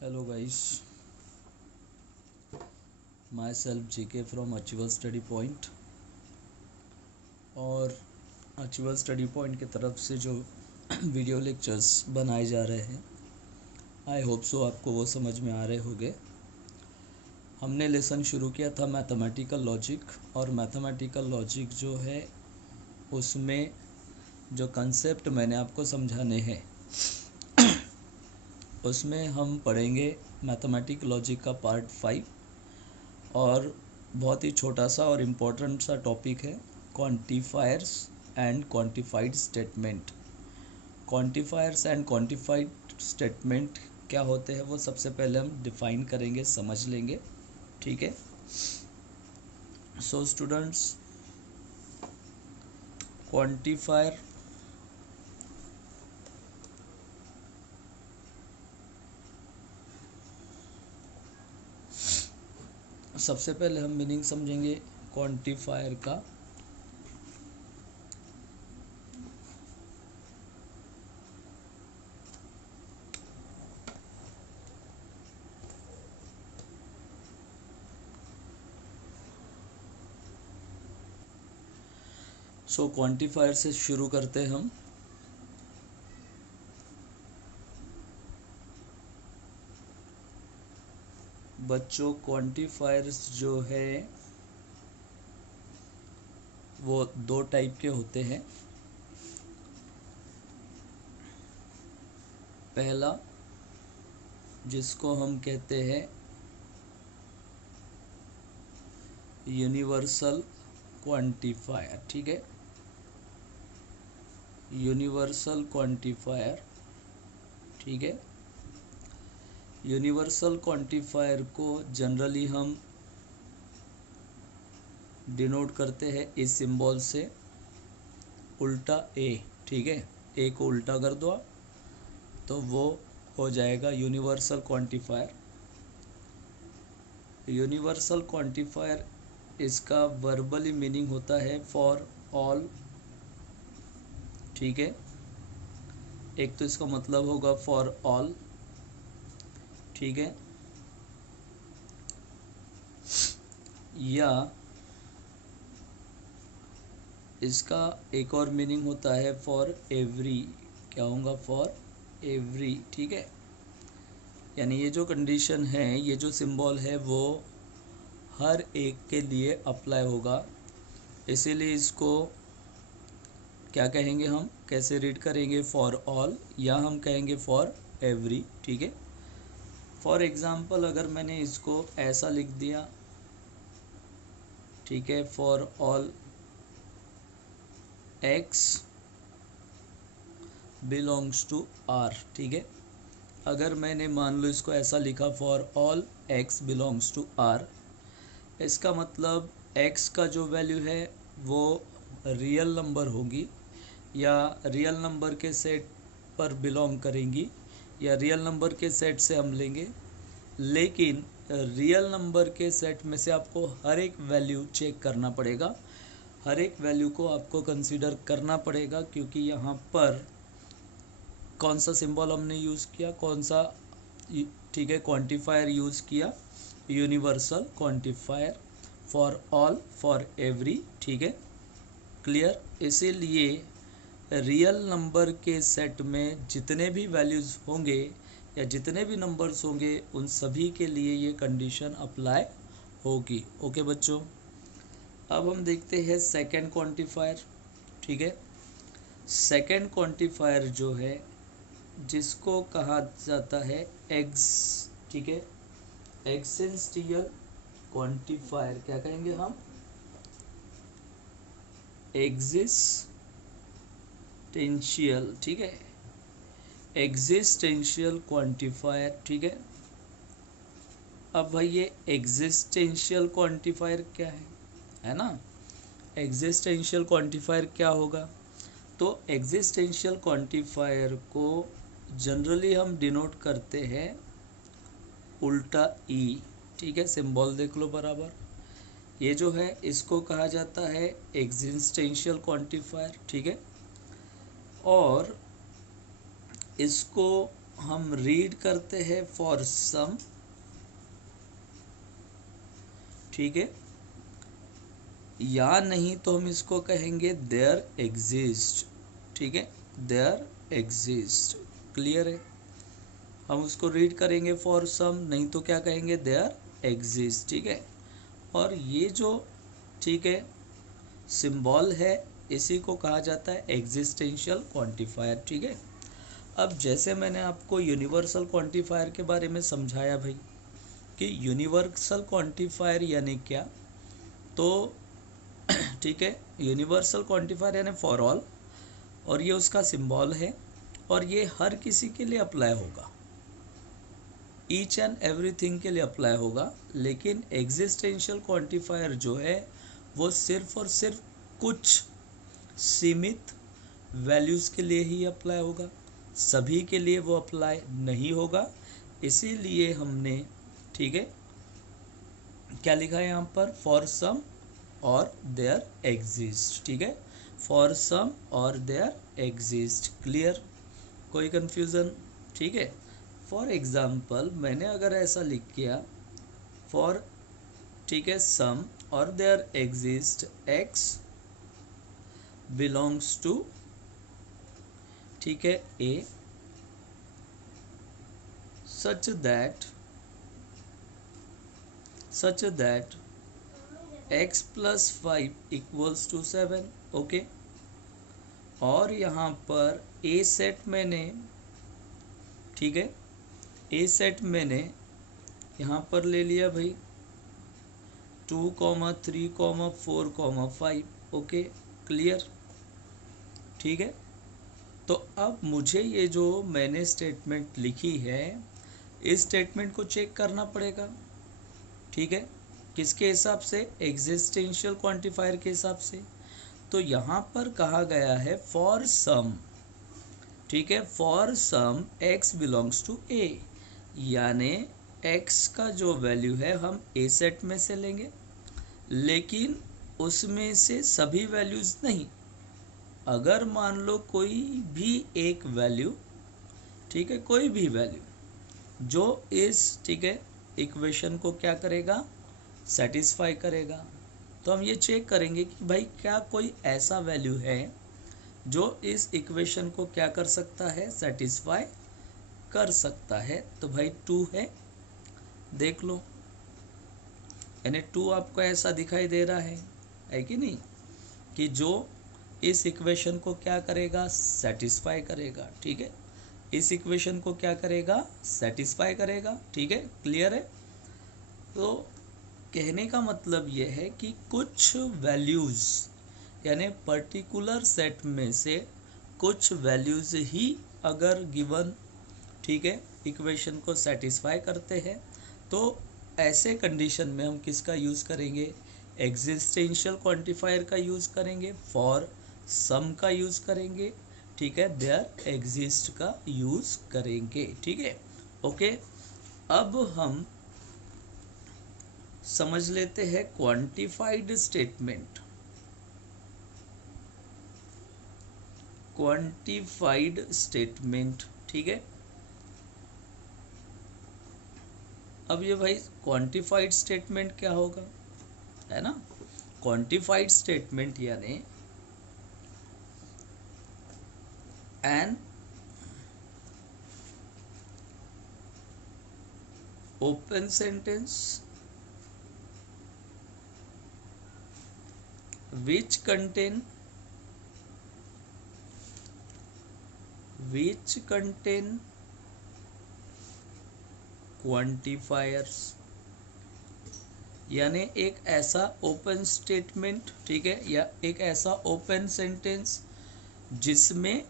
Hello guys, myself JK from Achiever Study Point। और achiever study point की तरफ से जो वीडियो लेक्चर्स बनाए जा रहे हैं, आई होप सो आपको वो समझ में आ रहे होंगे। हमने लेसन शुरू किया था मैथमेटिकल लॉजिक, और मैथमेटिकल लॉजिक जो है उसमें जो कंसेप्ट मैंने आपको समझाने हैं उसमें हम पढ़ेंगे मैथमेटिक लॉजिक का पार्ट 5। और बहुत ही छोटा सा और इम्पोर्टेंट सा टॉपिक है quantifiers and quantified statement. Quantifiers and quantified statement क्या होते हैं वो सबसे पहले हम डिफाइन करेंगे, समझ लेंगे। ठीक है, सो स्टूडेंट्स, क्वांटिफायर सबसे पहले हम मीनिंग समझेंगे क्वांटिफायर का। सो क्वांटिफायर से शुरू करते हैं हम। बच्चों, क्वांटिफायर्स जो है वो दो टाइप के होते हैं। पहला, जिसको हम कहते हैं यूनिवर्सल क्वांटिफायर। ठीक है, यूनिवर्सल क्वांटिफायर। ठीक है, यूनिवर्सल क्वांटिफायर को जनरली हम डिनोट करते हैं इस सिंबल से, उल्टा ए। ठीक है, ए को उल्टा कर दो तो वो हो जाएगा यूनिवर्सल क्वांटिफायर। यूनिवर्सल क्वांटिफायर, इसका वर्बली मीनिंग होता है फॉर ऑल। ठीक है, एक तो इसका मतलब होगा फॉर ऑल। ठीक है, या इसका एक और मीनिंग होता है फॉर एवरी। क्या होगा? For every. ठीक है, यानी ये जो कंडीशन है, ये जो सिंबल है वो हर एक के लिए अप्लाई होगा। इसीलिए इसको क्या कहेंगे, हम कैसे रीड करेंगे? फॉर ऑल, या हम कहेंगे फॉर एवरी। ठीक है, फॉर एग्जाम्पल अगर मैंने इसको ऐसा लिख दिया, ठीक है, for all x belongs to R. ठीक है, अगर मैंने मान लो इसको ऐसा लिखा, for all x belongs to R, इसका मतलब एक्स का जो वैल्यू है वो रियल नंबर होगी, या रियल नंबर के सेट पर बिलोंग करेंगी, या रियल नंबर के सेट से हम लेंगे। लेकिन रियल नंबर के सेट में से आपको हर एक वैल्यू चेक करना पड़ेगा, हर एक वैल्यू को आपको कंसीडर करना पड़ेगा, क्योंकि यहाँ पर कौन सा सिंबल हमने यूज़ किया, कौन सा, ठीक है, क्वांटिफायर यूज़ किया, universal quantifier, for all, for every. ठीक है, क्लियर। इसीलिए रियल नंबर के सेट में जितने भी वैल्यूज़ होंगे या जितने भी नंबर्स होंगे उन सभी के लिए ये कंडीशन अप्लाई होगी। ओके बच्चों, अब हम देखते हैं सेकंड क्वांटिफायर। ठीक है, सेकंड क्वांटिफायर जो है जिसको कहा जाता है एग्स। ठीक है, एक्सिस्टेंशियल क्वांटिफायर। क्या कहेंगे हम? एग्जिस्टेंशियल। ठीक है, एग्जिस्टेंशियल क्वांटिफायर। ठीक है, अब भाई ये एग्जिस्टेंशियल क्वांटिफायर क्या है ना? एग्जिस्टेंशियल क्वांटिफायर क्या होगा? तो एग्जिस्टेंशियल क्वांटिफायर को जनरली हम डिनोट करते हैं उल्टा ई। ठीक है, सिंबल देख लो बराबर। ये जो है इसको कहा जाता है एग्जिस्टेंशियल क्वांटिफायर। ठीक है, और इसको हम रीड करते हैं फॉर सम, ठीक है, या नहीं तो हम इसको कहेंगे देयर एग्जिस्ट, ठीक है, देयर एग्जिस्ट। क्लियर है? हम उसको रीड करेंगे फॉर सम, नहीं तो क्या कहेंगे, देयर एग्जिस्ट, ठीक है। और ये जो, ठीक है, सिंबल है, इसी को कहा जाता है एग्जिस्टेंशियल क्वांटिफायर, ठीक है। अब जैसे मैंने आपको यूनिवर्सल क्वांटिफायर के बारे में समझाया भाई, कि यूनिवर्सल क्वांटिफायर यानी क्या, तो ठीक है, यूनिवर्सल क्वांटिफायर यानी फॉर ऑल, और ये उसका सिंबल है, और ये हर किसी के लिए अप्लाई होगा, ईच एंड एवरीथिंग के लिए अप्लाई होगा। लेकिन एग्जिस्टेंशियल क्वांटिफायर जो है वो सिर्फ और सिर्फ कुछ सीमित वैल्यूज़ के लिए ही अप्लाई होगा, सभी के लिए वो अप्लाई नहीं होगा। इसीलिए हमने, ठीक है, क्या लिखा है यहाँ पर, फॉर सम और देयर एग्जिस्ट, ठीक है, फॉर सम और देयर एग्जिस्ट। क्लियर? कोई कंफ्यूजन? ठीक है। फॉर एग्जाम्पल मैंने अगर ऐसा लिख किया, फॉर, ठीक है, सम और there exist x belongs to, ठीक है, a, such that x plus 5 equals to 7, okay. और यहाँ पर ए सेट मैंने, ठीक है, ए सेट मैंने यहाँ पर ले लिया भाई 2, 3, 4, 5, ओके। क्लियर? ठीक है। तो अब मुझे ये जो मैंने स्टेटमेंट लिखी है, इस स्टेटमेंट को चेक करना पड़ेगा, ठीक है, किसके हिसाब से, एग्जिस्टेंशियल क्वांटिफायर के हिसाब से। तो यहाँ पर कहा गया है फॉर सम, ठीक है, for some x belongs to a, यानी x का जो वैल्यू है हम a सेट में से लेंगे, लेकिन उसमें से सभी वैल्यूज नहीं। अगर मान लो कोई भी एक वैल्यू, ठीक है, कोई भी वैल्यू जो इस, ठीक है, इक्वेशन को क्या करेगा, सेटिस्फाई करेगा, तो हम ये चेक करेंगे कि भाई क्या कोई ऐसा वैल्यू है जो इस इक्वेशन को क्या कर सकता है, सेटिस्फाई कर सकता है। तो भाई 2 है, देख लो, यानी 2 आपको ऐसा दिखाई दे रहा है कि नहीं, कि जो इस इक्वेशन को क्या करेगा, सेटिस्फाई करेगा, ठीक है, इस इक्वेशन को क्या करेगा, सेटिस्फाई करेगा, ठीक है। क्लियर है? तो कहने का मतलब यह है कि कुछ वैल्यूज, यानी पर्टिकुलर सेट में से कुछ वैल्यूज ही अगर गिवन, ठीक है, इक्वेशन को सेटिस्फाई करते हैं, तो ऐसे कंडीशन में हम किसका यूज़ करेंगे, एग्जिस्टेंशियल क्वांटिफायर का यूज़ करेंगे, फॉर सम का यूज़ करेंगे, ठीक है, देयर एग्जिस्ट का यूज़ करेंगे, ठीक है, ओके। अब हम समझ लेते हैं क्वांटिफाइड स्टेटमेंट। क्वांटिफाइड स्टेटमेंट, ठीक है। अब ये भाई क्वांटिफाइड स्टेटमेंट क्या होगा, है ना, क्वांटिफाइड स्टेटमेंट यानी an open sentence which contain quantifiers, यानी एक ऐसा ओपन स्टेटमेंट, ठीक है, या एक ऐसा ओपन सेंटेंस जिसमें,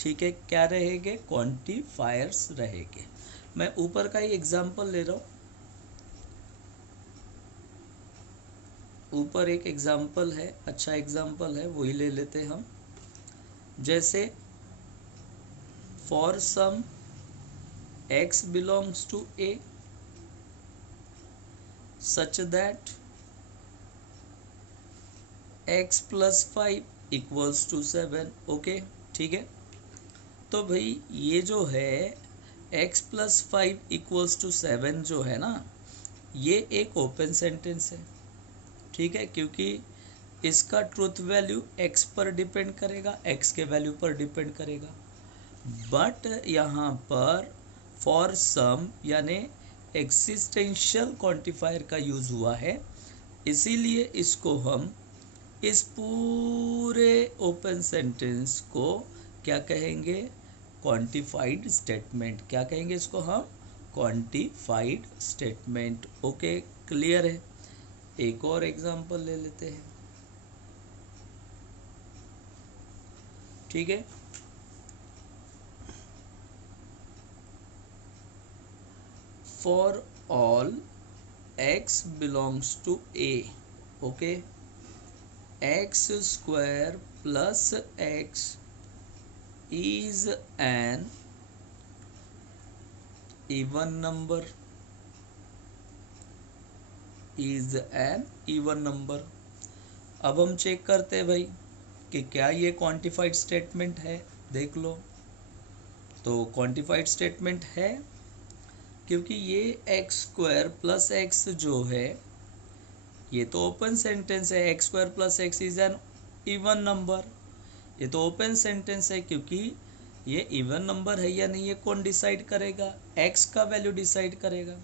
ठीक है, क्या रहेंगे, क्वांटिफायर्स रहेंगे। मैं ऊपर का ही एग्जांपल ले रहा हूँ, ऊपर एक एग्जांपल है, अच्छा एग्जांपल है, वही ले लेते हैं हम। जैसे for some x belongs to a such that x plus 5 equals to 7, okay, ठीक है। तो भाई ये जो है x+5=7 जो है ना, ये एक ओपन सेंटेंस है, ठीक है, क्योंकि इसका ट्रूथ वैल्यू x पर डिपेंड करेगा, x के वैल्यू पर डिपेंड करेगा। बट यहाँ पर फॉर सम यानी एक्सिस्टेंशियल क्वांटिफायर का यूज़ हुआ है, इसीलिए इसको हम इस पूरे ओपन सेंटेंस को क्या कहेंगे, क्वांटिफाइड स्टेटमेंट। क्या कहेंगे इसको हम, क्वांटिफाइड स्टेटमेंट। ओके, क्लियर है। एक और एग्जांपल ले लेते हैं, ठीक है। For all x belongs to a, okay, x² plus x is an even number, is an even number। अब हम चेक करते हैं भाई कि क्या ये क्वांटिफाइड स्टेटमेंट है। देख लो, तो क्वांटिफाइड स्टेटमेंट है, क्योंकि ये x² प्लस x जो है ये तो ओपन सेंटेंस है, x² plus x is an even number. ये तो ओपन सेंटेंस है, क्योंकि ये इवन नंबर है या नहीं ये कौन डिसाइड करेगा, x का वैल्यू डिसाइड करेगा।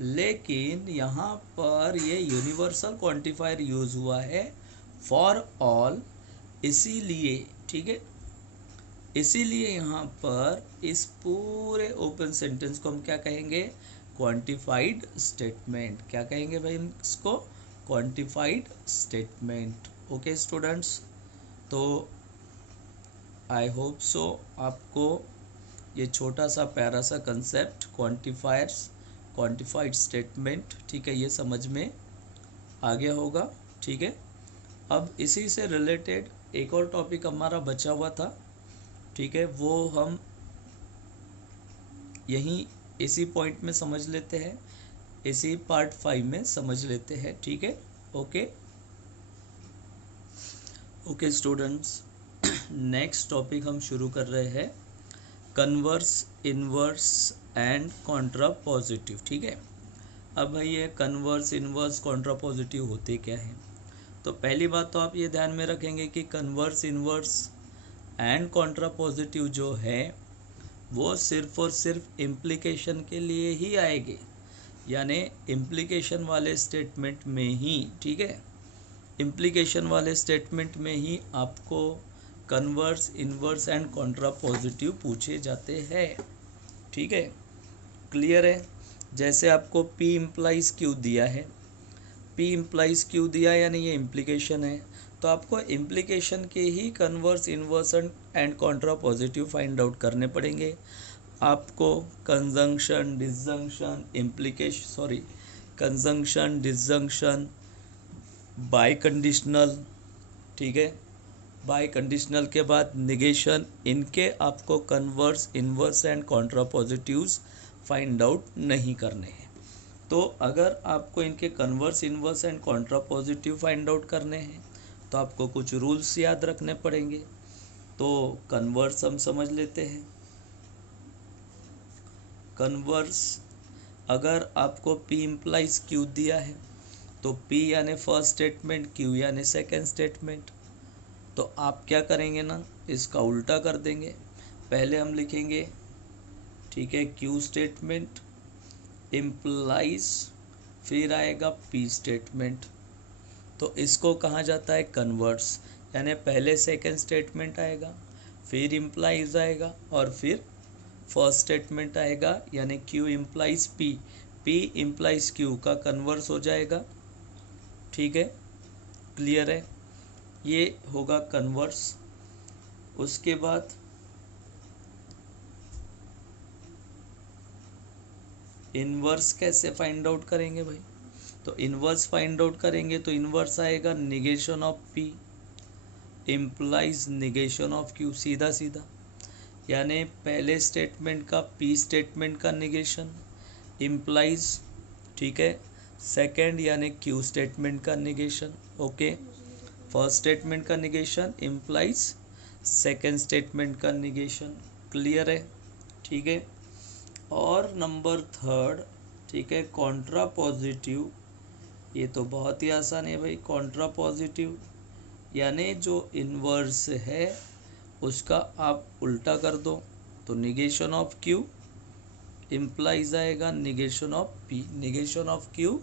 लेकिन यहाँ पर ये यूनिवर्सल क्वांटिफायर यूज हुआ है फॉर ऑल, इसीलिए, ठीक है, इसीलिए यहाँ पर इस पूरे ओपन सेंटेंस को हम क्या कहेंगे, क्वांटिफाइड स्टेटमेंट। क्या कहेंगे भाई इसको, क्वांटिफाइड स्टेटमेंट। ओके स्टूडेंट्स, तो आई होप सो आपको ये छोटा सा प्यारा सा कंसेप्ट क्वांटिफायर्स, क्वांटिफाइड स्टेटमेंट, ठीक है, ये समझ में आ गया होगा, ठीक है। अब इसी से रिलेटेड एक और टॉपिक हमारा बचा हुआ था, ठीक है, वो हम यहीं इसी पॉइंट में समझ लेते हैं, इसी पार्ट 5 में समझ लेते हैं, ठीक है। Okay okay students, next topic हम शुरू कर रहे हैं, कन्वर्स, इनवर्स एंड कॉन्ट्रापॉजिटिव, ठीक है। अब भाई ये कन्वर्स, इनवर्स, कॉन्ट्रापॉजिटिव होते क्या हैं। तो पहली बात तो आप ये ध्यान में रखेंगे कि कन्वर्स, इनवर्स एंड कॉन्ट्रापॉजिटिव जो है वो सिर्फ और सिर्फ इम्प्लीकेशन के लिए ही आएंगे, यानी इम्प्लीकेशन वाले स्टेटमेंट में ही, ठीक है, इम्प्लीकेशन वाले स्टेटमेंट में ही आपको कन्वर्स, इनवर्स एंड कॉन्ट्रापॉजिटिव पूछे जाते हैं, ठीक है, क्लियर है। जैसे आपको P इम्प्लाइज Q दिया है, P इम्प्लाइज Q दिया यानी ये इम्प्लीकेशन है, तो आपको इम्प्लीकेशन के ही converse, inverse and contrapositive find out करने पड़ेंगे। आपको conjunction, disjunction, conjunction, disjunction, biconditional, ठीक है, बाय कंडीशनल के बाद निगेशन, इनके आपको converse, inverse and contrapositives find out नहीं करने हैं। तो अगर आपको इनके converse, inverse and contrapositive find out करने हैं तो आपको कुछ रूल्स याद रखने पड़ेंगे। तो कन्वर्स हम समझ लेते हैं। कन्वर्स, अगर आपको P इम्प्लाइज Q दिया है तो P यानी फर्स्ट स्टेटमेंट, Q यानी सेकेंड स्टेटमेंट, तो आप क्या करेंगे ना, इसका उल्टा कर देंगे। पहले हम लिखेंगे, ठीक है, Q स्टेटमेंट इम्प्लाइज, फिर आएगा P स्टेटमेंट, तो इसको कहा जाता है कन्वर्स, यानी पहले सेकेंड स्टेटमेंट आएगा, फिर इम्प्लाइज आएगा और फिर फर्स्ट स्टेटमेंट आएगा, यानी Q implies P, P implies Q का कन्वर्स हो जाएगा, ठीक है, क्लियर है, ये होगा कन्वर्स। उसके बाद इनवर्स कैसे फाइंड आउट करेंगे भाई, तो इनवर्स फाइंड आउट करेंगे तो इनवर्स आएगा negation of P implies negation of Q, सीधा सीधा, यानी पहले स्टेटमेंट का P स्टेटमेंट का निगेशन इम्प्लाइज, ठीक है, सेकेंड यानी Q स्टेटमेंट का निगेशन, ओके, फर्स्ट स्टेटमेंट का निगेशन इम्प्लाइज सेकेंड स्टेटमेंट का निगेशन, क्लियर है, ठीक है। और नंबर थर्ड, ठीक है, कॉन्ट्रा पॉजिटिव, ये तो बहुत ही आसान है भाई। कॉन्ट्रा पॉजिटिव यानी जो इन्वर्स है उसका आप उल्टा कर दो, तो निगेशन ऑफ क्यू इम्प्लाइज आएगा negation of P, negation of Q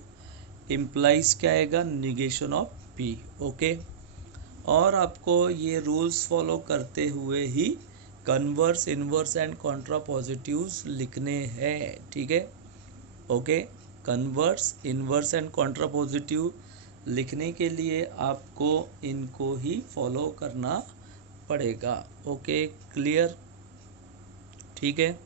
implies क्या आएगा, निगेशन ऑफ पी। ओके, और आपको ये रूल्स फॉलो करते हुए ही converse, inverse and contrapositives लिखने हैं, ठीक है। Okay, converse, inverse and contrapositive लिखने के लिए आपको इनको ही फॉलो करना पड़ेगा। ओके, क्लियर, ठीक है।